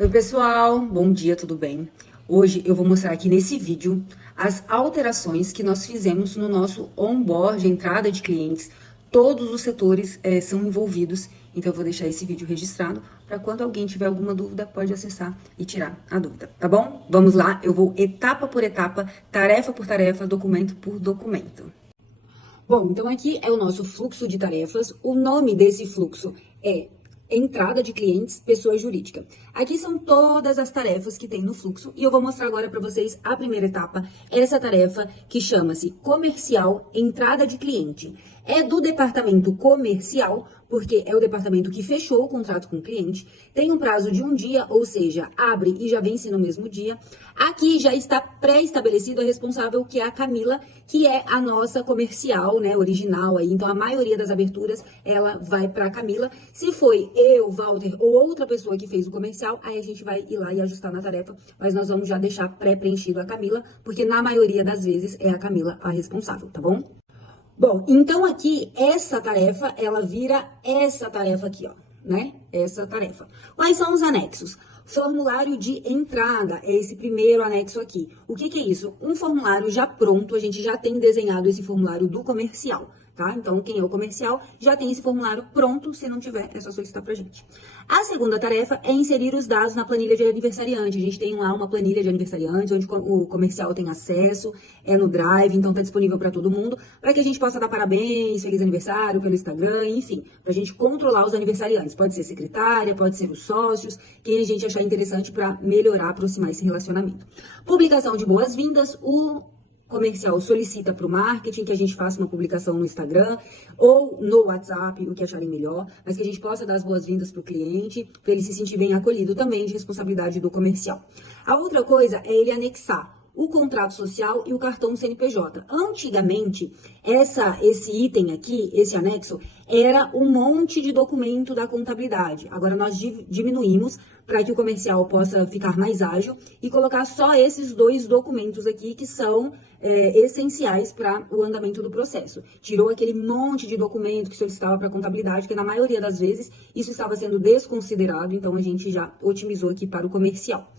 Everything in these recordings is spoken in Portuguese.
Oi pessoal, bom dia, tudo bem? Hoje eu vou mostrar aqui nesse vídeo as alterações que nós fizemos no nosso onboard, entrada de clientes. Todos os setores são envolvidos, então eu vou deixar esse vídeo registrado para quando alguém tiver alguma dúvida, pode acessar e tirar a dúvida, tá bom? Vamos lá, eu vou etapa por etapa, tarefa por tarefa, documento por documento. Bom, então aqui é o nosso fluxo de tarefas. O nome desse fluxo é entrada de clientes, pessoa jurídica. Aqui são todas as tarefas que tem no fluxo e eu vou mostrar agora para vocês a primeira etapa, essa tarefa que chama-se comercial, entrada de cliente. É do departamento comercial, porque é o departamento que fechou o contrato com o cliente, tem um prazo de um dia, ou seja, abre e já vence no mesmo dia. Aqui já está pré-estabelecido a responsável, que é a Camila, que é a nossa comercial, né, original aí. Então, a maioria das aberturas, ela vai para a Camila. Se foi eu, Walter ou outra pessoa que fez o comercial, aí a gente vai ir lá e ajustar na tarefa, mas nós vamos já deixar pré-preenchido a Camila, porque na maioria das vezes é a Camila a responsável, tá bom? Bom, então aqui, essa tarefa, ela vira essa tarefa aqui, ó, né? Essa tarefa. Quais são os anexos? Formulário de entrada, é esse primeiro anexo aqui. O que que é isso? Um formulário já pronto, a gente já tem desenhado esse formulário do comercial, tá? Então, quem é o comercial já tem esse formulário pronto, se não tiver, é só solicitar pra gente. A segunda tarefa é inserir os dados na planilha de aniversariante. A gente tem lá uma planilha de aniversariante, onde o comercial tem acesso, é no Drive, então tá disponível para todo mundo, para que a gente possa dar parabéns, feliz aniversário pelo Instagram, enfim, pra gente controlar os aniversariantes. Pode ser secretária, pode ser os sócios, quem a gente achar interessante para melhorar, aproximar esse relacionamento. Publicação de boas-vindas, o comercial solicita para o marketing que a gente faça uma publicação no Instagram ou no WhatsApp, o que acharem melhor, mas que a gente possa dar as boas-vindas para o cliente, para ele se sentir bem acolhido, também de responsabilidade do comercial. A outra coisa é ele anexar o contrato social e o cartão CNPJ. Antigamente, esse item aqui, esse anexo, era um monte de documento da contabilidade. Agora nós diminuímos para que o comercial possa ficar mais ágil e colocar só esses dois documentos aqui que são essenciais para o andamento do processo. Tirou aquele monte de documento que solicitava para a contabilidade, que na maioria das vezes isso estava sendo desconsiderado, então a gente já otimizou aqui para o comercial.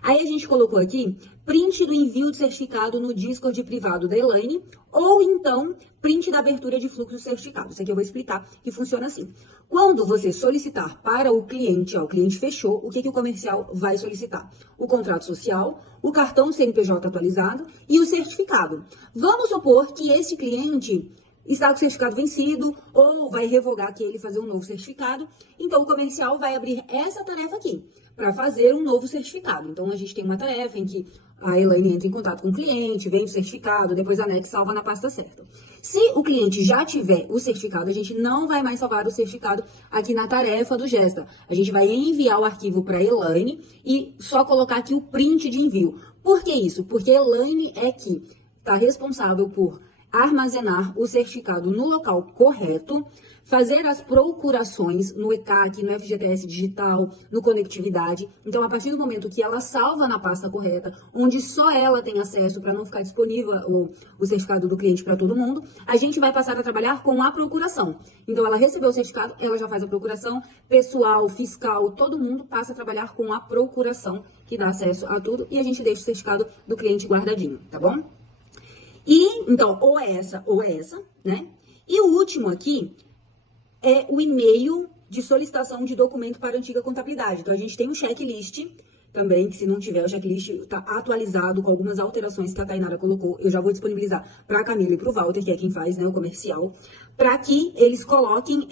Aí a gente colocou aqui print do envio de certificado no Discord privado da Elaine, ou então print da abertura de fluxo certificado. Isso aqui eu vou explicar que funciona assim. Quando você solicitar para o cliente, ó, o cliente fechou, o que que o comercial vai solicitar? O contrato social, o cartão CNPJ atualizado e o certificado. Vamos supor que esse cliente está com o certificado vencido ou vai revogar aqui ele fazer um novo certificado. Então, o comercial vai abrir essa tarefa aqui para fazer um novo certificado. Então, a gente tem uma tarefa em que a Elaine entra em contato com o cliente, vem o certificado, depois anexa e salva na pasta certa. Se o cliente já tiver o certificado, a gente não vai mais salvar o certificado aqui na tarefa do Gesta. A gente vai enviar o arquivo para a Elaine e só colocar aqui o print de envio. Por que isso? Porque a Elaine é que está responsável por armazenar o certificado no local correto, fazer as procurações no ECAC, no FGTS Digital, no Conectividade. Então, a partir do momento que ela salva na pasta correta, onde só ela tem acesso para não ficar disponível o certificado do cliente para todo mundo, a gente vai passar a trabalhar com a procuração. Então, ela recebeu o certificado, ela já faz a procuração, pessoal, fiscal, todo mundo passa a trabalhar com a procuração, que dá acesso a tudo, e a gente deixa o certificado do cliente guardadinho, tá bom? E, então, ou é essa, né? E o último aqui é o e-mail de solicitação de documento para a antiga contabilidade. Então, a gente tem um checklist também, que se não tiver, o checklist está atualizado com algumas alterações que a Tainara colocou. Eu já vou disponibilizar para a Camila e para o Walter, que é quem faz, né, o comercial, para que eles coloquem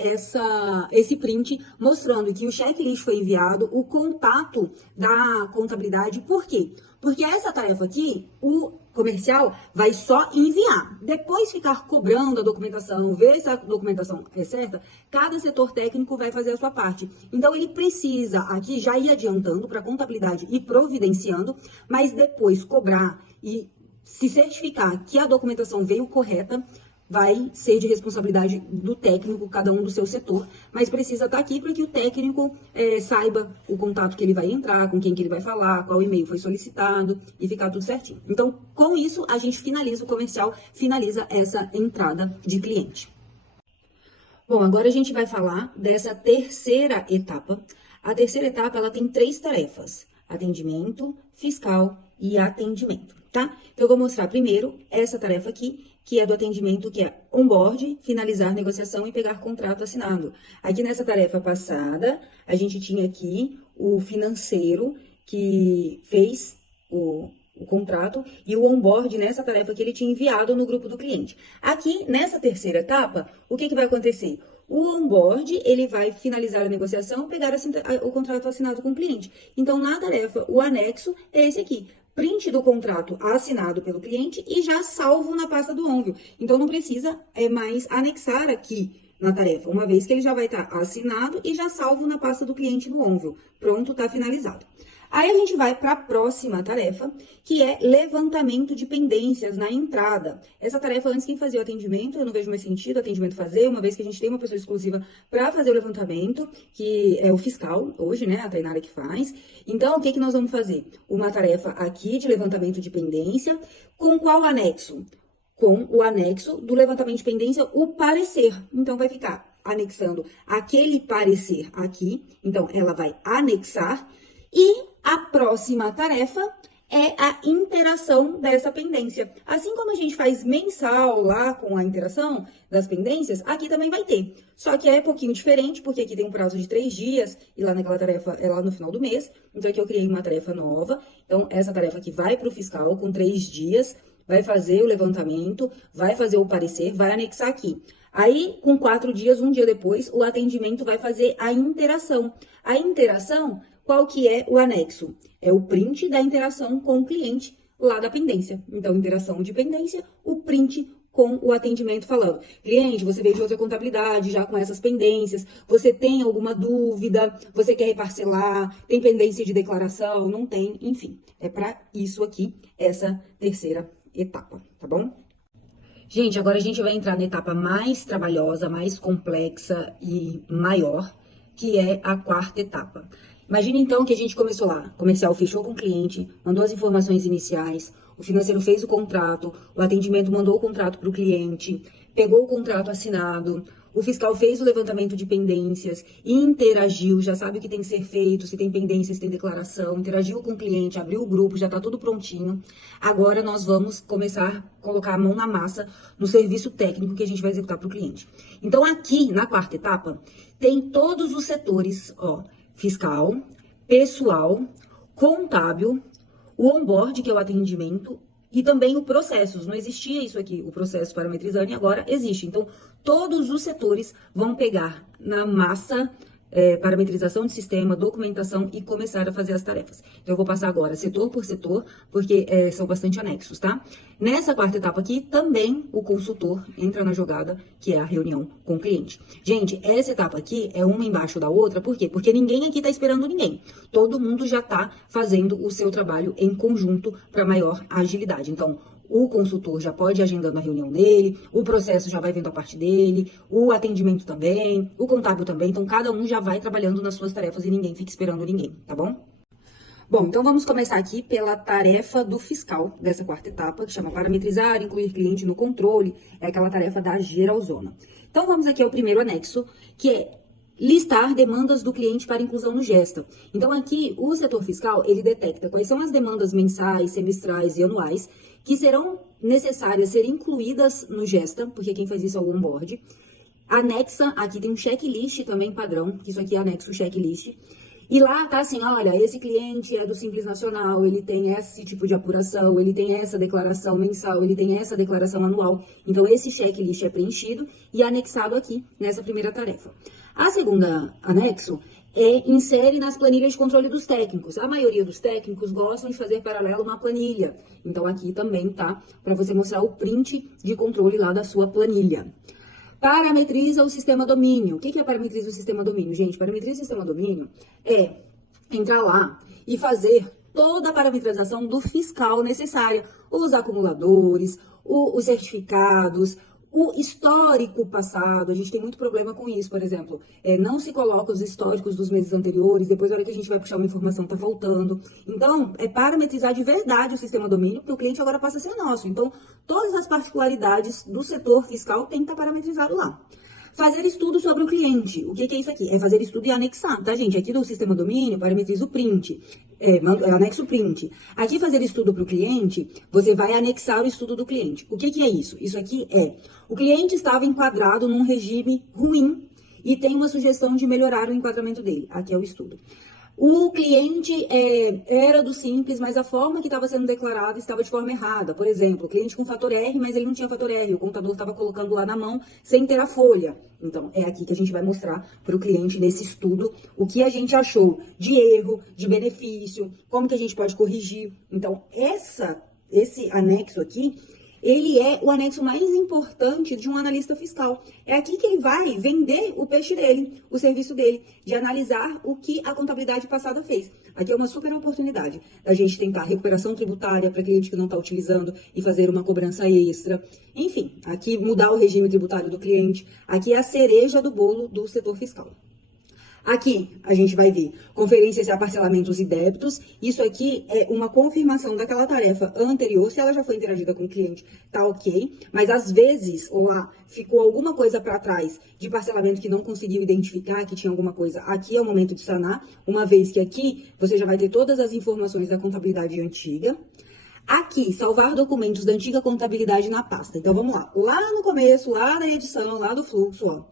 esse print mostrando que o checklist foi enviado, o contato da contabilidade. Por quê? Porque essa tarefa aqui, o comercial vai só enviar. Depois ficar cobrando a documentação, ver se a documentação é certa, cada setor técnico vai fazer a sua parte. Então, ele precisa aqui já ir adiantando para a contabilidade e providenciando, mas depois cobrar e se certificar que a documentação veio correta, vai ser de responsabilidade do técnico, cada um do seu setor, mas precisa estar aqui para que o técnico saiba o contato que ele vai entrar, com quem que ele vai falar, qual e-mail foi solicitado e ficar tudo certinho. Então, com isso, a gente finaliza o comercial, finaliza essa entrada de cliente. Bom, agora a gente vai falar dessa terceira etapa. A terceira etapa, ela tem 3 tarefas: atendimento, fiscal e atendimento, tá? Então, eu vou mostrar primeiro essa tarefa aqui, que é do atendimento, que é onboard, finalizar negociação e pegar contrato assinado. Aqui nessa tarefa passada, a gente tinha aqui o financeiro que fez o contrato e o onboard nessa tarefa que ele tinha enviado no grupo do cliente. Aqui, nessa terceira etapa, o que vai acontecer? O onboard, ele vai finalizar a negociação, pegar o contrato assinado com o cliente. Então, na tarefa, o anexo é esse aqui. Print do contrato assinado pelo cliente e já salvo na pasta do Onvio. Então, não precisa mais anexar aqui na tarefa, uma vez que ele já vai estar assinado e já salvo na pasta do cliente no Onvio. Pronto, está finalizado. Aí a gente vai para a próxima tarefa, que é levantamento de pendências na entrada. Essa tarefa, antes quem fazia o atendimento, eu não vejo mais sentido o atendimento fazer, uma vez que a gente tem uma pessoa exclusiva para fazer o levantamento, que é o fiscal, hoje, né, a Tainara que faz. Então, o que nós vamos fazer? Uma tarefa aqui de levantamento de pendência, com qual anexo? Com o anexo do levantamento de pendência, o parecer. Então, vai ficar anexando aquele parecer aqui. Então, ela vai anexar. E a próxima tarefa é a interação dessa pendência. Assim como a gente faz mensal lá com a interação das pendências, aqui também vai ter. Só que é um pouquinho diferente, porque aqui tem um prazo de 3 dias, e lá naquela tarefa é lá no final do mês. Então, aqui eu criei uma tarefa nova. Então, essa tarefa aqui vai para o fiscal com 3 dias, vai fazer o levantamento, vai fazer o parecer, vai anexar aqui. Aí, com 4 dias, um dia depois, o atendimento vai fazer a interação. A interação, qual que é o anexo? É o print da interação com o cliente lá da pendência. Então, interação de pendência, o print com o atendimento falando: cliente, você veio de outra contabilidade já com essas pendências, você tem alguma dúvida, você quer reparcelar, tem pendência de declaração, não tem, enfim. É para isso aqui, essa terceira etapa, tá bom? Gente, agora a gente vai entrar na etapa mais trabalhosa, mais complexa e maior, que é a quarta etapa. Imagina então que a gente começou lá, comercial fechou com o cliente, mandou as informações iniciais, o financeiro fez o contrato, o atendimento mandou o contrato para o cliente, pegou o contrato assinado, o fiscal fez o levantamento de pendências, interagiu, já sabe o que tem que ser feito, se tem pendência, se tem declaração, interagiu com o cliente, abriu o grupo, já está tudo prontinho. Agora nós vamos começar a colocar a mão na massa no serviço técnico que a gente vai executar para o cliente. Então aqui, na quarta etapa, tem todos os setores, ó, fiscal, pessoal, contábil, o onboard, que é o atendimento, e também o processos. Não existia isso aqui, o processo parametrizando, e agora existe. Então, todos os setores vão pegar na massa parametrização de sistema, documentação e começar a fazer as tarefas. Então, eu vou passar agora setor por setor, porque são bastante anexos, tá? Nessa quarta etapa aqui, também o consultor entra na jogada, que é a reunião com o cliente. Gente, essa etapa aqui é uma embaixo da outra, por quê? Porque ninguém aqui está esperando ninguém. Todo mundo já está fazendo o seu trabalho em conjunto para maior agilidade. Então, o consultor já pode ir agendando a reunião dele, o processo já vai vendo a parte dele, o atendimento também, o contábil também. Então, cada um já vai trabalhando nas suas tarefas e ninguém fica esperando ninguém, tá bom? Bom, então vamos começar aqui pela tarefa do fiscal dessa quarta etapa, que chama parametrizar, incluir cliente no controle, é aquela tarefa da geralzona. Então, vamos aqui ao primeiro anexo, que é listar demandas do cliente para inclusão no Gesta. Então, aqui, o setor fiscal, ele detecta quais são as demandas mensais, semestrais e anuais que serão necessárias ser incluídas no Gesta, porque quem faz isso é o onboard. Anexa, aqui tem um checklist também padrão, que isso aqui é anexo checklist. E lá tá assim, olha, esse cliente é do Simples Nacional, ele tem esse tipo de apuração, ele tem essa declaração mensal, ele tem essa declaração anual. Então, esse checklist é preenchido e anexado aqui nessa primeira tarefa. A segunda anexo insere nas planilhas de controle dos técnicos. A maioria dos técnicos gostam de fazer paralelo uma planilha. Então, aqui também tá para você mostrar o print de controle lá da sua planilha. Parametriza o sistema domínio. O que é parametriza o sistema domínio? Gente, parametriza o sistema domínio é entrar lá e fazer toda a parametrização do fiscal necessária. Os acumuladores, os certificados, o histórico passado. A gente tem muito problema com isso, por exemplo. Não se coloca os históricos dos meses anteriores, depois na hora que a gente vai puxar uma informação, tá faltando. Então, é parametrizar de verdade o sistema domínio, porque o cliente agora passa a ser nosso. Então, todas as particularidades do setor fiscal tem que estar parametrizado lá. Fazer estudo sobre o cliente. O que é isso aqui? É fazer estudo e anexar, tá, gente? Aqui do sistema domínio, parametriza o print. Anexo o print. Aqui, fazer estudo para o cliente, você vai anexar o estudo do cliente. O que é isso? Isso aqui é, o cliente estava enquadrado num regime ruim e tem uma sugestão de melhorar o enquadramento dele. Aqui é o estudo. O cliente era do simples, mas a forma que estava sendo declarada estava de forma errada. Por exemplo, o cliente com fator R, mas ele não tinha fator R. O contador estava colocando lá na mão sem ter a folha. Então, é aqui que a gente vai mostrar para o cliente nesse estudo o que a gente achou de erro, de benefício, como que a gente pode corrigir. Então, esse anexo aqui, ele é o anexo mais importante de um analista fiscal. É aqui que ele vai vender o peixe dele, o serviço dele, de analisar o que a contabilidade passada fez. Aqui é uma super oportunidade da gente tentar recuperação tributária para cliente que não está utilizando e fazer uma cobrança extra. Enfim, aqui mudar o regime tributário do cliente. Aqui é a cereja do bolo do setor fiscal. Aqui a gente vai ver conferências e parcelamentos e débitos. Isso aqui é uma confirmação daquela tarefa anterior. Se ela já foi interagida com o cliente, tá ok. Mas às vezes, ou lá, ficou alguma coisa para trás de parcelamento que não conseguiu identificar, que tinha alguma coisa. Aqui é o momento de sanar, uma vez que aqui você já vai ter todas as informações da contabilidade antiga. Aqui, salvar documentos da antiga contabilidade na pasta. Então vamos lá. Lá no começo, lá na edição, lá do fluxo, ó.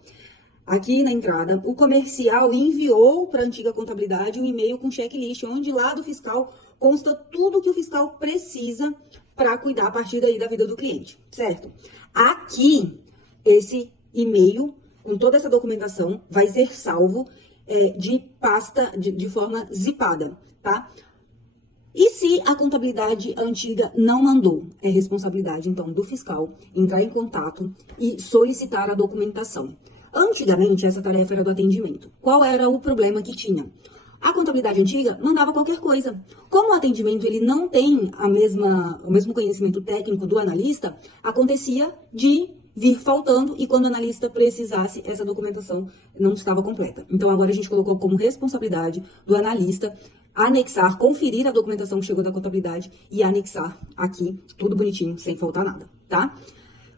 Aqui na entrada, o comercial enviou para a antiga contabilidade um e-mail com checklist, onde lá do fiscal consta tudo que o fiscal precisa para cuidar a partir daí da vida do cliente, certo? Aqui, esse e-mail, com toda essa documentação, vai ser salvo de pasta, de forma zipada, tá? E se a contabilidade antiga não mandou? É responsabilidade, então, do fiscal entrar em contato e solicitar a documentação. Antigamente, essa tarefa era do atendimento. Qual era o problema que tinha? A contabilidade antiga mandava qualquer coisa. Como o atendimento ele não tem o mesmo conhecimento técnico do analista, acontecia de vir faltando e quando o analista precisasse, essa documentação não estava completa. Então, agora a gente colocou como responsabilidade do analista anexar, conferir a documentação que chegou da contabilidade e anexar aqui, tudo bonitinho, sem faltar nada, tá?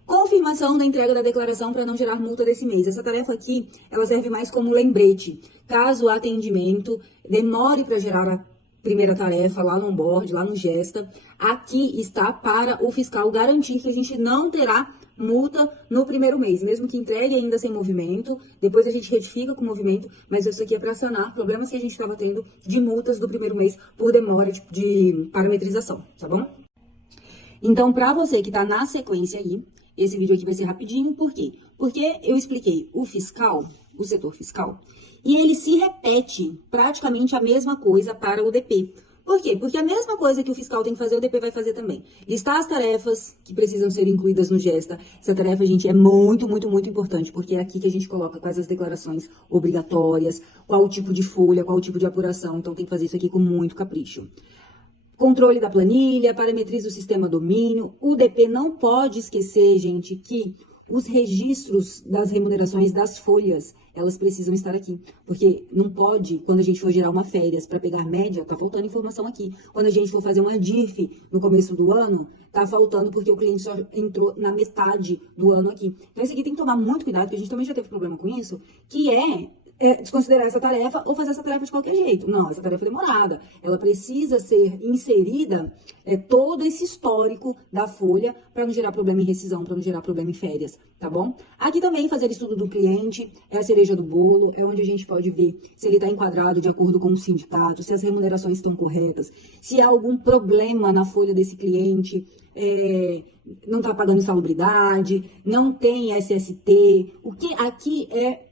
Confirmação da entrega da declaração para não gerar multa desse mês. Essa tarefa aqui, ela serve mais como lembrete. Caso o atendimento demore para gerar a primeira tarefa lá no onboard, lá no Gesta, aqui está para o fiscal garantir que a gente não terá multa no primeiro mês, mesmo que entregue ainda sem movimento, depois a gente retifica com movimento, mas isso aqui é para sanar problemas que a gente estava tendo de multas do primeiro mês por demora de parametrização, tá bom? Então, para você que está na sequência aí, esse vídeo aqui vai ser rapidinho, por quê? Porque eu expliquei o fiscal, o setor fiscal, e ele se repete praticamente a mesma coisa para o DP. Por quê? Porque a mesma coisa que o fiscal tem que fazer, o DP vai fazer também. Listar as tarefas que precisam ser incluídas no Gesta. Essa tarefa, gente, é muito, muito, muito importante, porque é aqui que a gente coloca quais as declarações obrigatórias, qual o tipo de folha, qual o tipo de apuração. Então, tem que fazer isso aqui com muito capricho. Controle da planilha, parametriza o sistema domínio. O DP não pode esquecer, gente, que os registros das remunerações das folhas, elas precisam estar aqui. Porque não pode, quando a gente for gerar uma férias para pegar média, tá faltando informação aqui. Quando a gente for fazer uma DIRF no começo do ano, tá faltando porque o cliente só entrou na metade do ano aqui. Então, isso aqui tem que tomar muito cuidado, porque a gente também já teve problema com isso, que desconsiderar essa tarefa ou fazer essa tarefa de qualquer jeito. Não, essa tarefa é demorada. Ela precisa ser inserida todo esse histórico da folha para não gerar problema em rescisão, para não gerar problema em férias, tá bom? Aqui também fazer estudo do cliente, é a cereja do bolo, é onde a gente pode ver se ele está enquadrado de acordo com o sindicato, se as remunerações estão corretas, se há algum problema na folha desse cliente, não está pagando insalubridade, não tem SST. O que aqui é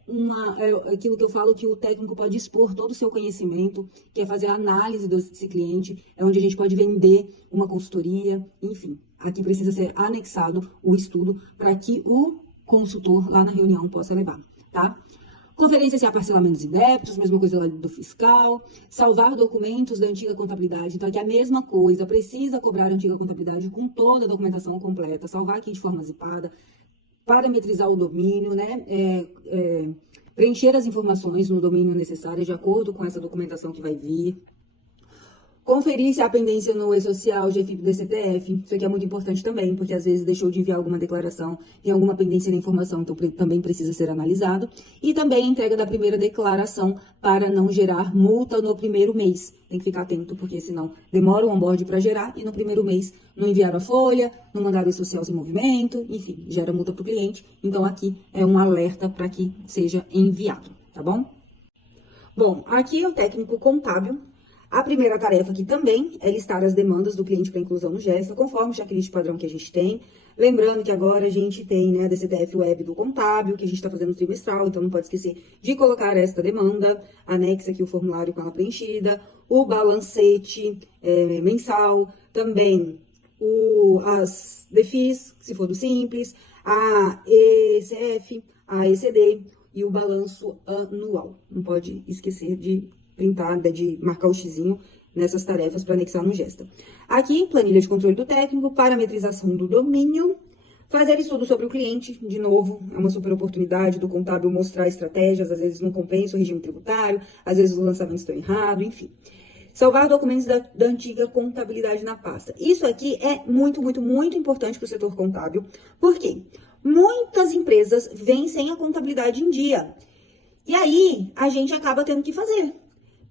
aquilo que eu falo que o técnico pode expor todo o seu conhecimento, que é fazer a análise desse cliente, é onde a gente pode vender uma consultoria, enfim. Aqui precisa ser anexado o estudo para que o consultor lá na reunião possa levar, tá? Conferências e parcelamentos e débitos, mesma coisa lá do fiscal. Salvar documentos da antiga contabilidade. Então, aqui é a mesma coisa. Precisa cobrar a antiga contabilidade com toda a documentação completa. Salvar aqui de forma zipada. Parametrizar o domínio, né? Preencher as informações no domínio necessário de acordo com essa documentação que vai vir. Conferir se a pendência no e-social, GFIP do CPF, isso aqui é muito importante também, porque às vezes deixou de enviar alguma declaração, tem alguma pendência na informação, então também precisa ser analisado. E também a entrega da primeira declaração para não gerar multa no primeiro mês. Tem que ficar atento, porque senão demora o onboard para gerar e no primeiro mês não enviaram a folha, não mandaram o e-social sem movimento, enfim, gera multa para o cliente. Então aqui é um alerta para que seja enviado, tá bom? Bom, aqui é o técnico contábil. A primeira tarefa aqui também é listar as demandas do cliente para inclusão no GESTA, conforme o checklist padrão que a gente tem. Lembrando que agora a gente tem, né, a DCTF Web do contábil, que a gente está fazendo trimestral, então não pode esquecer de colocar esta demanda, anexa aqui o formulário com ela preenchida, o balancete mensal, também as DEFIs, se for do Simples, a ECF, a ECD e o balanço anual. Não pode esquecer de printar, de marcar o xizinho nessas tarefas para anexar no GESTA. Aqui, planilha de controle do técnico, parametrização do domínio, fazer estudo sobre o cliente, de novo, é uma super oportunidade do contábil mostrar estratégias, às vezes não compensa o regime tributário, às vezes os lançamentos estão errados, enfim. Salvar documentos da antiga contabilidade na pasta. Isso aqui é muito, muito, muito importante para o setor contábil, porque muitas empresas vêm sem a contabilidade em dia. E aí, a gente acaba tendo que fazer.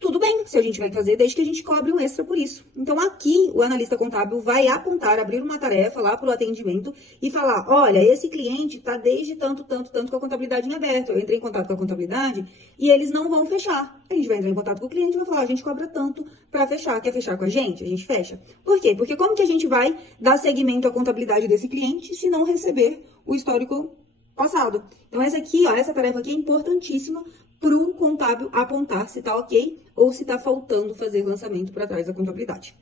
Tudo bem, se a gente vai fazer, desde que a gente cobre um extra por isso. Então, aqui, o analista contábil vai apontar, abrir uma tarefa lá para o atendimento e falar, olha, esse cliente está desde tanto com a contabilidade em aberto. Eu entrei em contato com a contabilidade e eles não vão fechar. A gente vai entrar em contato com o cliente e vai falar, a gente cobra tanto para fechar. Quer fechar com a gente? A gente fecha. Por quê? Porque como que a gente vai dar seguimento à contabilidade desse cliente se não receber o histórico passado? Então, essa tarefa aqui é importantíssima para o contábil apontar se está ok ou se está faltando fazer lançamento para trás da contabilidade.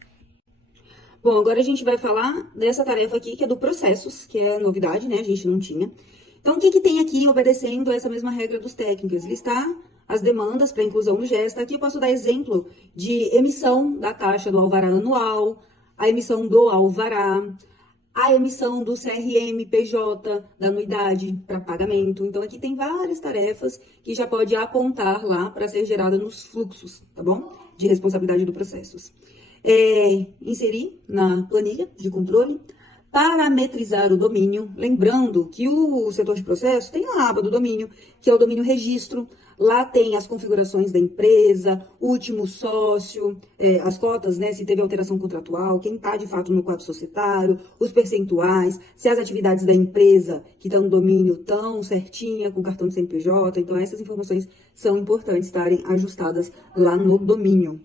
Bom, agora a gente vai falar dessa tarefa aqui, que é do processos, que é novidade, né? A gente não tinha. Então, o que tem aqui, obedecendo essa mesma regra dos técnicos? Listar as demandas para inclusão no GESTA. Aqui eu posso dar exemplo de emissão da taxa do alvará anual, a emissão do alvará, a emissão do CRM-PJ da anuidade para pagamento. Então, aqui tem várias tarefas que já pode apontar lá para ser gerada nos fluxos, tá bom? De responsabilidade do processos. Inserir na planilha de controle, parametrizar o domínio, lembrando que o setor de processo tem a aba do domínio, que é o domínio registro. Lá tem as configurações da empresa, último sócio, as cotas, né, se teve alteração contratual, quem está de fato no quadro societário, os percentuais, se as atividades da empresa que estão no domínio estão certinha com cartão de CNPJ. Então, essas informações são importantes estarem ajustadas lá no domínio.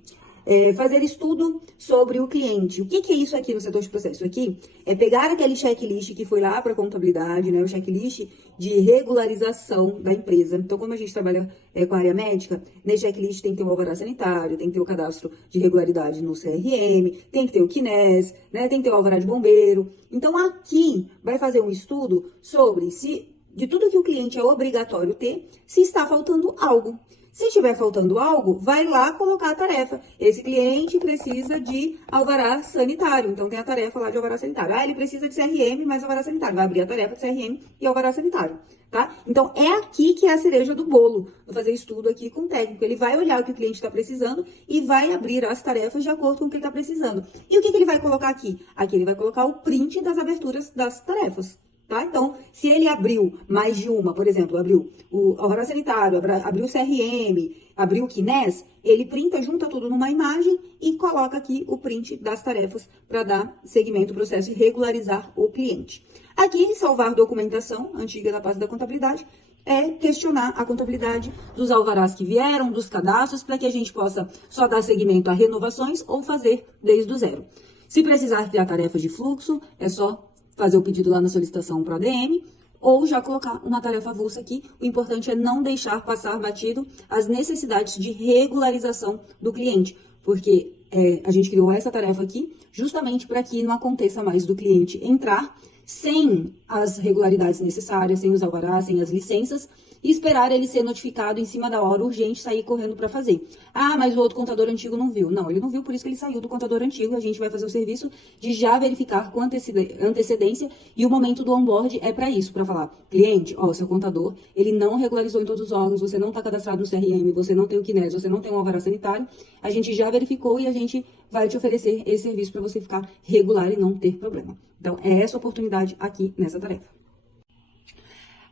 Fazer estudo sobre o cliente. O que é isso aqui no setor de processo? Aqui é pegar aquele checklist que foi lá para a contabilidade, né, o checklist de regularização da empresa. Então, como a gente trabalha com a área médica, nesse checklist tem que ter o alvará sanitário, tem que ter o cadastro de regularidade no CRM, tem que ter o CNES, né, tem que ter o alvará de bombeiro. Então, aqui vai fazer um estudo sobre se, de tudo que o cliente é obrigatório ter, se está faltando algo. Se estiver faltando algo, vai lá colocar a tarefa. Esse cliente precisa de alvará sanitário. Então, tem a tarefa lá de alvará sanitário. Ele precisa de CRM mais alvará sanitário. Vai abrir a tarefa de CRM e alvará sanitário, tá? Então, é aqui que é a cereja do bolo. Vou fazer estudo aqui com o técnico. Ele vai olhar o que o cliente está precisando e vai abrir as tarefas de acordo com o que ele está precisando. E o que ele vai colocar aqui? Aqui ele vai colocar o print das aberturas das tarefas. Tá? Então, se ele abriu mais de uma, por exemplo, abriu o alvará sanitário, abriu o CRM, abriu o CNES, ele printa, junta tudo numa imagem e coloca aqui o print das tarefas para dar seguimento ao processo e regularizar o cliente. Aqui, salvar documentação antiga da pasta da contabilidade é questionar a contabilidade dos alvarás que vieram, dos cadastros, para que a gente possa só dar seguimento a renovações ou fazer desde o zero. Se precisar criar tarefas de fluxo, é só fazer o pedido lá na solicitação para o ADM, ou já colocar uma tarefa avulsa aqui. O importante é não deixar passar batido as necessidades de regularização do cliente, porque a gente criou essa tarefa aqui justamente para que não aconteça mais do cliente entrar sem as regularidades necessárias, sem os alvarás, sem as licenças, e esperar ele ser notificado em cima da hora, urgente, sair correndo para fazer. Ah, mas o outro contador antigo não viu. Não, ele não viu, por isso que ele saiu do contador antigo. A gente vai fazer o serviço de já verificar com antecedência e o momento do onboard é para isso, para falar, cliente, ó, seu contador, ele não regularizou em todos os órgãos, você não está cadastrado no CRM, você não tem o CNES, você não tem um alvará sanitário, a gente já verificou e a gente vai te oferecer esse serviço para você ficar regular e não ter problema. Então, é essa oportunidade aqui nessa tarefa.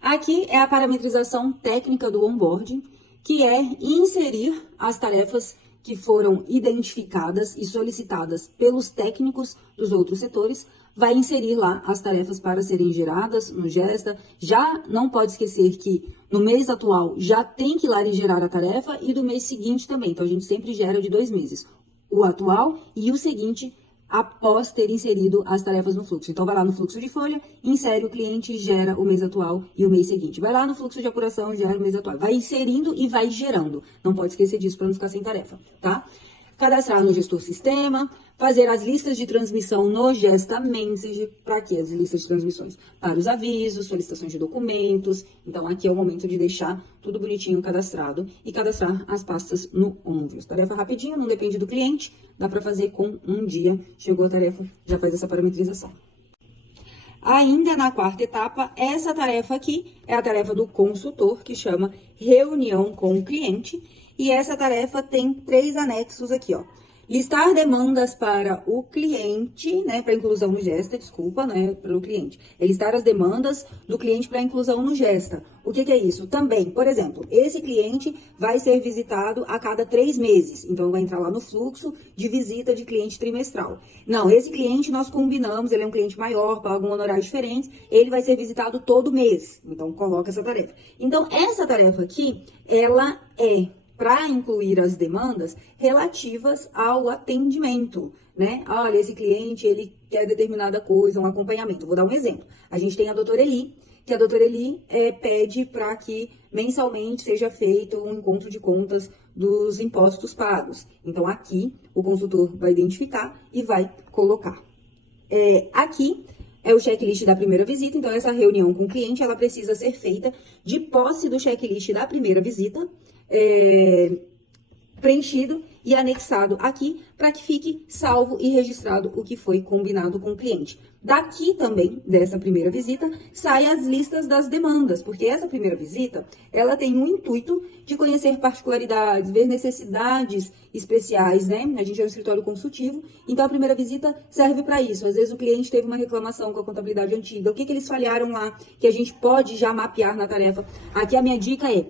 Aqui é a parametrização técnica do onboarding, que é inserir as tarefas que foram identificadas e solicitadas pelos técnicos dos outros setores, vai inserir lá as tarefas para serem geradas no Gesta. Já não pode esquecer que no mês atual já tem que ir lá e gerar a tarefa e do mês seguinte também. Então, a gente sempre gera de 2 meses, o atual e o seguinte, após ter inserido as tarefas no fluxo. Então, vai lá no fluxo de folha, insere o cliente, gera o mês atual e o mês seguinte. Vai lá no fluxo de apuração, gera o mês atual. Vai inserindo e vai gerando. Não pode esquecer disso para não ficar sem tarefa, tá? Cadastrar no gestor sistema, fazer as listas de transmissão no Gesta Message. Para quê? As listas de transmissões? Para os avisos, solicitações de documentos. Então, aqui é o momento de deixar tudo bonitinho cadastrado e cadastrar as pastas no Onviews. Tarefa rapidinho, não depende do cliente, dá para fazer com um dia. Chegou a tarefa, já faz essa parametrização. Ainda na quarta etapa, essa tarefa aqui é a tarefa do consultor, que chama reunião com o cliente. E essa tarefa tem 3 anexos aqui, ó. Listar demandas para o cliente, né, para inclusão no Gesta, desculpa, né, para o cliente. É listar as demandas do cliente para inclusão no Gesta. O que é isso? Também, por exemplo, esse cliente vai ser visitado a cada 3 meses. Então, vai entrar lá no fluxo de visita de cliente trimestral. Não, esse cliente nós combinamos, ele é um cliente maior, paga um honorário diferente, ele vai ser visitado todo mês. Então, coloca essa tarefa. Então, essa tarefa aqui, ela é para incluir as demandas relativas ao atendimento, né? Olha, esse cliente, ele quer determinada coisa, um acompanhamento. Vou dar um exemplo. A gente tem a doutora Eli, que a doutora Eli pede para que mensalmente seja feito um encontro de contas dos impostos pagos. Então, aqui, o consultor vai identificar e vai colocar. Aqui é o checklist da primeira visita, então essa reunião com o cliente, ela precisa ser feita de posse do checklist da primeira visita, preenchido e anexado aqui para que fique salvo e registrado o que foi combinado com o cliente. Daqui também, dessa primeira visita, saem as listas das demandas, porque essa primeira visita, ela tem o intuito de conhecer particularidades, ver necessidades especiais, né? A gente é um escritório consultivo, então a primeira visita serve para isso. Às vezes o cliente teve uma reclamação com a contabilidade antiga, o que eles falharam lá, que a gente pode já mapear na tarefa. Aqui a minha dica é: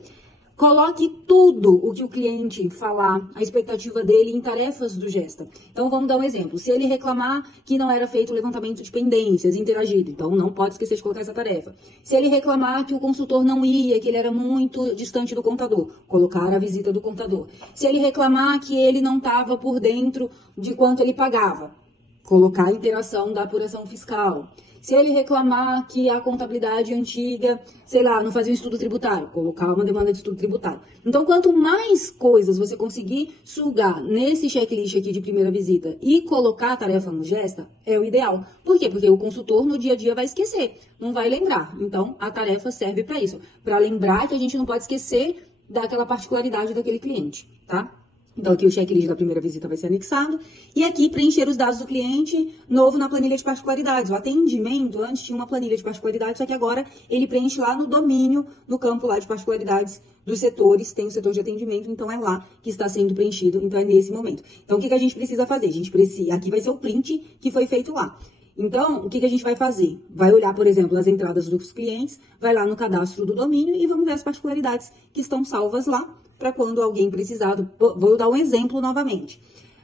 coloque tudo o que o cliente falar, a expectativa dele em tarefas do Gesta. Então, vamos dar um exemplo. Se ele reclamar que não era feito o levantamento de pendências interagido, então não pode esquecer de colocar essa tarefa. Se ele reclamar que o consultor não ia, que ele era muito distante do contador, colocar a visita do contador. Se ele reclamar que ele não estava por dentro de quanto ele pagava, colocar a interação da apuração fiscal. Se ele reclamar que a contabilidade antiga, sei lá, não fazia um estudo tributário, colocar uma demanda de estudo tributário. Então, quanto mais coisas você conseguir sugar nesse checklist aqui de primeira visita e colocar a tarefa no Gesta, é o ideal. Por quê? Porque o consultor no dia a dia vai esquecer, não vai lembrar. Então, a tarefa serve para isso, para lembrar que a gente não pode esquecer daquela particularidade daquele cliente, tá? Então, aqui o checklist da primeira visita vai ser anexado. E aqui, preencher os dados do cliente novo na planilha de particularidades. O atendimento, antes tinha uma planilha de particularidades, só que agora ele preenche lá no domínio, no campo lá de particularidades dos setores. Tem o setor de atendimento, então é lá que está sendo preenchido. Então, é nesse momento. Então, o que a gente precisa fazer? A gente precisa, aqui vai ser o print que foi feito lá. Então, o que a gente vai fazer? Vai olhar, por exemplo, as entradas dos clientes, vai lá no cadastro do domínio e vamos ver as particularidades que estão salvas lá, para quando alguém precisar. Vou dar um exemplo novamente.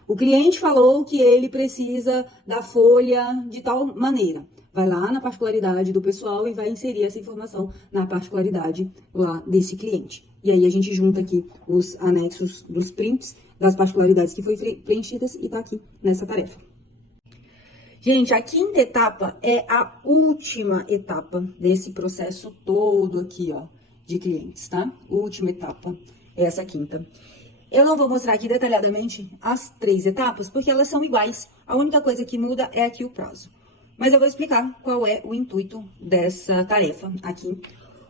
O cliente falou que ele precisa da folha de tal maneira. Vai lá na particularidade do pessoal e vai inserir essa informação na particularidade lá desse cliente. E aí a gente junta aqui os anexos dos prints das particularidades que foi preenchidas e tá aqui nessa tarefa. Gente, a quinta etapa é a última etapa desse processo todo aqui, ó, de clientes, tá? Última etapa. Essa quinta. Eu não vou mostrar aqui detalhadamente as 3 etapas, porque elas são iguais. A única coisa que muda é aqui o prazo. Mas eu vou explicar qual é o intuito dessa tarefa aqui.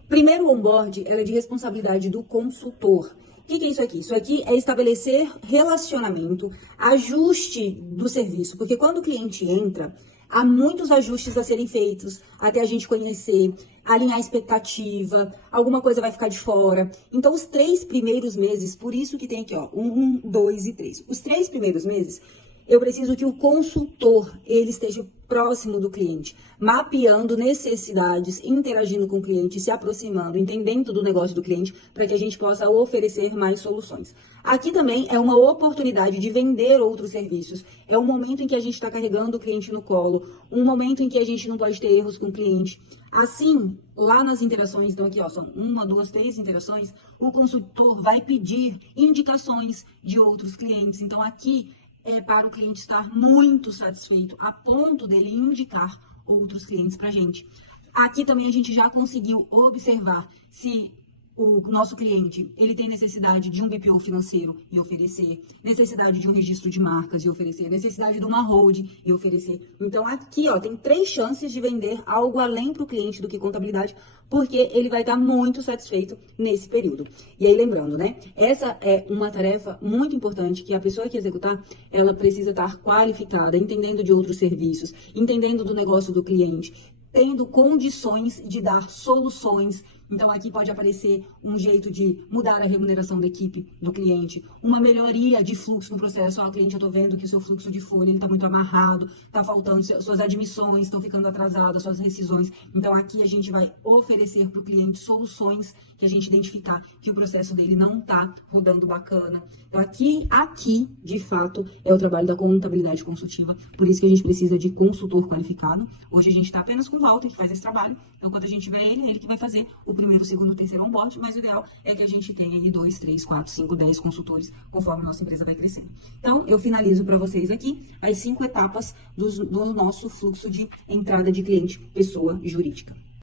Primeiro, o onboard ela é de responsabilidade do consultor. O que é isso aqui? Isso aqui é estabelecer relacionamento, ajuste do serviço, porque quando o cliente entra, há muitos ajustes a serem feitos até a gente conhecer, alinhar a expectativa, alguma coisa vai ficar de fora. Então, os 3 primeiros meses, por isso que tem aqui, ó, 1, 2 e 3. Os 3 primeiros meses, eu preciso que o consultor ele esteja próximo do cliente, mapeando necessidades, interagindo com o cliente, se aproximando, entendendo do negócio do cliente, para que a gente possa oferecer mais soluções. Aqui também é uma oportunidade de vender outros serviços. É um momento em que a gente está carregando o cliente no colo, um momento em que a gente não pode ter erros com o cliente. Assim, lá nas interações, então aqui ó, são 1, 2, 3 interações, o consultor vai pedir indicações de outros clientes. Então aqui é para o cliente estar muito satisfeito, a ponto dele indicar outros clientes para a gente. Aqui também a gente já conseguiu observar se o nosso cliente ele tem necessidade de um BPO financeiro e oferecer, necessidade de um registro de marcas e oferecer, necessidade de uma hold e oferecer. Então aqui ó, tem 3 chances de vender algo além para o cliente do que contabilidade, porque ele vai estar muito satisfeito nesse período. E aí lembrando, né, essa é uma tarefa muito importante que a pessoa que executar, ela precisa estar qualificada, entendendo de outros serviços, entendendo do negócio do cliente, tendo condições de dar soluções. Então, aqui pode aparecer um jeito de mudar a remuneração da equipe do cliente, uma melhoria de fluxo no processo. Ó, cliente, eu estou vendo que o seu fluxo de folha está muito amarrado, está faltando, suas admissões estão ficando atrasadas, suas rescisões. Então, aqui a gente vai oferecer para o cliente soluções que a gente identificar que o processo dele não está rodando bacana. Então, aqui, de fato, é o trabalho da contabilidade consultiva. Por isso que a gente precisa de consultor qualificado. Hoje a gente está apenas com o Walter, que faz esse trabalho. Então, quando a gente vê ele que vai fazer o primeiro, o segundo, o terceiro onboard, mas o ideal é que a gente tenha aí 2, 3, 4, 5, 10 consultores, conforme a nossa empresa vai crescendo. Então, eu finalizo para vocês aqui as 5 etapas do nosso fluxo de entrada de cliente, pessoa jurídica.